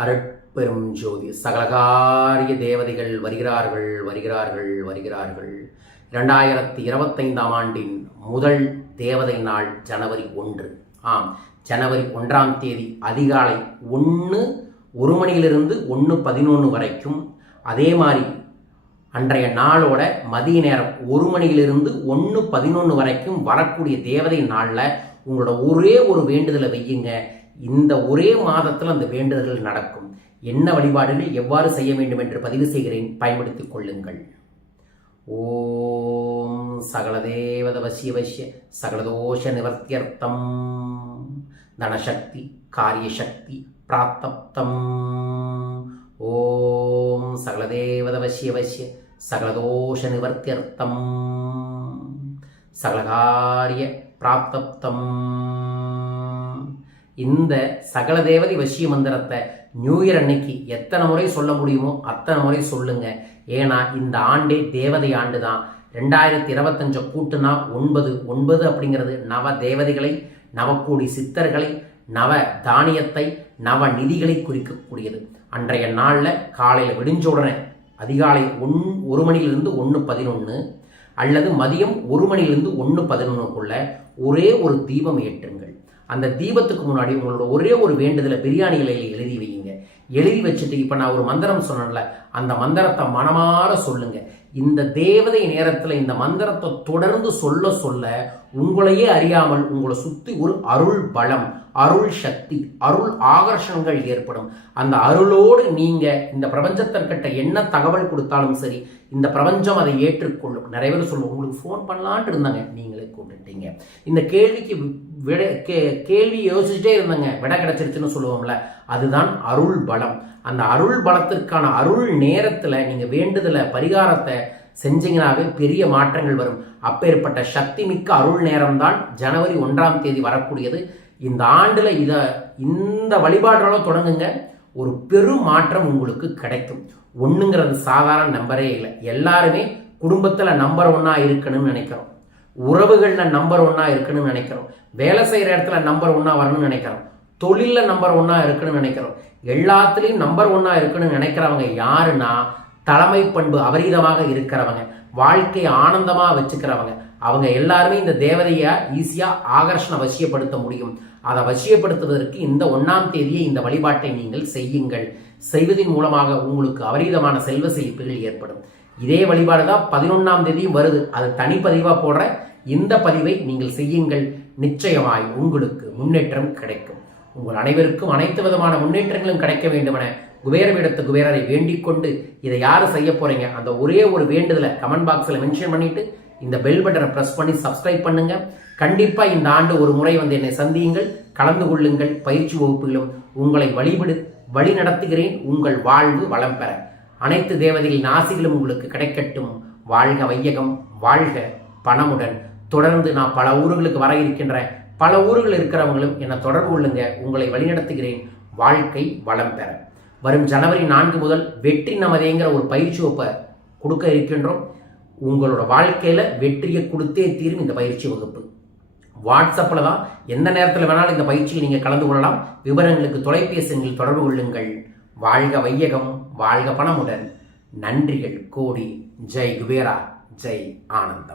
அருட்பெரும் ஜோதி. சகலகாரிய தேவதைகள் வருகிறார்கள் வருகிறார்கள் வருகிறார்கள். இரண்டாயிரத்தி இருபத்தைந்தாம் ஆண்டின் முதல் தேவதை நாள் ஜனவரி ஒன்று. ஆம் ஜனவரி ஒன்றாம் தேதி அதிகாலை ஒன்று ஒரு மணியிலிருந்து ஒன்று பதினொன்று வரைக்கும். அதே மாதிரி அன்றைய நாளோட மதிய நேரம் ஒரு மணியிலிருந்து ஒன்று பதினொன்று வரைக்கும் வரக்கூடிய தேவதை நாளில் உங்களோட ஒரே ஒரு வேண்டுதலை வையுங்க. இந்த ஒரே மாதத்தில் அந்த வேண்டுதல்கள் நடக்கும். என்ன வழிபாடுகள் எவ்வாறு செய்ய வேண்டும் என்று பதிவு செய்கிறேன். பயன்படுத்திக் கொள்ளுங்கள். ஓம் சகலதேவத வசிய வசிய சகலதோஷ நிவர்த்தியர்த்தம். தனசக்தி காரியசக்தி பிராத்தப்தம் ஓம் சகலதேவத வசிய வசிய சகலதோஷ நிவர்த்தியர்த்தம். சகலகாரிய பிராப்தப்தம் இந்த சகல தேவதை வசிய மந்திரத்தை நியூ இயர் அன்னைக்கு எத்தனை முறை சொல்ல முடியுமோ அத்தனை முறை சொல்லுங்க. ஏன்னா இந்த ஆண்டே தேவதை ஆண்டு தான் ரெண்டாயிரத்தி இருபத்தஞ்சு கூட்டுனா ஒன்பது ஒன்பது அப்படிங்கிறது நவ தேவதைகளை நவக்கூடி சித்தர்களை நவ தானியத்தை நவ நிதிகளை குறிக்கக்கூடியது. அன்றைய நாளில் காலையில் விடிஞ்ச உடனே அதிகாலை ஒன் ஒரு மணியிலிருந்து ஒன்று பதினொன்று அல்லது மதியம் ஒரு மணிலிருந்து ஒன்று பதினொன்றுக்குள்ள ஒரே ஒரு தீபம் ஏற்றுங்கள். அந்த தீபத்துக்கு முன்னாடி உங்களோட ஒரே ஒரு வேண்டுதலை பிரியாணி இலையில் எழுதி வையுங்க. எழுதி வச்சுட்டு இப்போ நான் ஒரு மந்திரம் சொன்னேன்ல அந்த மந்திரத்தை மனமாற சொல்லுங்க. இந்த தேவதை நேரத்தில் இந்த மந்திரத்தை தொடர்ந்து சொல்ல சொல்ல உங்களையே அறியாமல் உங்களை சுற்றி ஒரு அருள் பலம் அருள் சக்தி அருள் ஆகர்ஷங்கள் ஏற்படும். அந்த அருளோடு நீங்க இந்த பிரபஞ்சத்திற்கிட்ட என்ன தகவல் கொடுத்தாலும் சரி இந்த பிரபஞ்சம் அதை ஏற்றுக்கொள்ளும். நிறைய பேர் சொல்லுவோம் உங்களுக்கு ஃபோன் பண்ணலான்ட்டு இருந்தாங்க. நீங்களே கூப்பிட்டுட்டீங்க. இந்த கேள்விக்கு விட கே கேள்வி யோசிச்சுட்டே இருந்தேங்க. விட கிடைச்சிருச்சுன்னு சொல்லுவோம்ல. அதுதான் அருள் பலம். அந்த அருள் பலத்திற்கான அருள் நேரத்தில் நீங்கள் வேண்டுதலை பரிகாரத்தை செஞ்சீங்கனாவே பெரிய மாற்றங்கள் வரும். அப்பேற்பட்ட சக்தி மிக்க அருள் நேரம்தான் ஜனவரி ஒன்றாம் தேதி வரக்கூடியது. இந்த ஆண்டில் இதை இந்த வழிபாடுகளோ தொடங்குங்க. ஒரு பெரும் மாற்றம் உங்களுக்கு கிடைக்கும். ஒன்றுங்கிறது சாதாரண நம்பரே இல்லை. எல்லாருமே குடும்பத்தில் நம்பர் ஒன்றா இருக்கணும்னு நினைக்கிறோம். உறவுகளில் நம்பர் ஒன்றா இருக்கணும்னு நினைக்கிறோம். வேலை செய்கிற இடத்துல நம்பர் ஒன்றா வரணும்னு நினைக்கிறோம். தொழிலில் நம்பர் ஒன்றா இருக்கணும்னு நினைக்கிறோம். எல்லாத்துலேயும் நம்பர் ஒன்றா இருக்கணும்னு நினைக்கிறவங்க யாருன்னா தலைமை பண்பு அபரீதமாக இருக்கிறவங்க வாழ்க்கையை ஆனந்தமாக வச்சுக்கிறவங்க. அவங்க எல்லாருமே இந்த தேவதையை ஈஸியாக ஆகர்ஷண வசியப்படுத்த முடியும். அதை வசியப்படுத்துவதற்கு இந்த ஒன்றாம் தேதியை இந்த வழிபாட்டை நீங்கள் செய்யுங்கள். செய்வதன் மூலமாக உங்களுக்கு அபரீதமான செல்வ செழிப்புகள் ஏற்படும். இதே வழிபாடு தான் பதினொன்றாம் தேதியும் வருது. அது தனிப்பதிவாக போடுற இந்த பதிவை நீங்கள் செய்யுங்கள். நிச்சயமாய் உங்களுக்கு முன்னேற்றம் கிடைக்கும். உங்கள் அனைவருக்கும் அனைத்து விதமான முன்னேற்றங்களும் கிடைக்க வேண்டுமென குபேரவிடத்து குபேரரை வேண்டிக் கொண்டு இதை யாரு செய்ய போறீங்க? அந்த ஒரே ஒரு வேண்டுதலை கமெண்ட் பாக்ஸில் மென்ஷன் பண்ணிட்டு இந்த பெல் பட்டனை ப்ரெஸ் பண்ணி சப்ஸ்கிரைப் பண்ணுங்க. கண்டிப்பா இந்த ஆண்டு ஒரு முறை வந்து என்னை சந்தியுங்கள். கலந்து கொள்ளுங்கள். பயிற்சி வகுப்புகளும் உங்களை வழிபடு வழி நடத்துகிறேன் உங்கள் வாழ்வு வளம் பெற. அனைத்து தேவதைகளின் ஆசிகளும் உங்களுக்கு கிடைக்கட்டும். வாழ்க வையகம் வாழ்க பணமுடன். தொடர்ந்து நான் பல ஊர்களுக்கு வர இருக்கின்ற பல ஊர்கள் இருக்கிறவங்களும் என்னை தொடர்பு கொள்ளுங்க. உங்களை வழிநடத்துகிறேன். வாழ்க்கை வளம் பெற. வரும் ஜனவரி நான்கு முதல் வெற்றி நமதேங்கிற ஒரு பயிற்சி வகுப்பை கொடுக்க இருக்கின்றோம். உங்களோட வாழ்க்கையில் வெற்றியை கொடுத்தே தீரும் இந்த பயிற்சி வகுப்பு. வாட்ஸ்அப்பில் தான் எந்த நேரத்தில் வேணாலும் இந்த பயிற்சியை நீங்கள் கலந்து கொள்ளலாம். விவரங்களுக்கு தொலைபேசி தொடர்பு கொள்ளுங்கள். வாழ்க வையகம் வாழ்க பணமுடன். நன்றிகள். கோடி. ஜெய் குபேரா. ஜெய் ஆனந்தம்.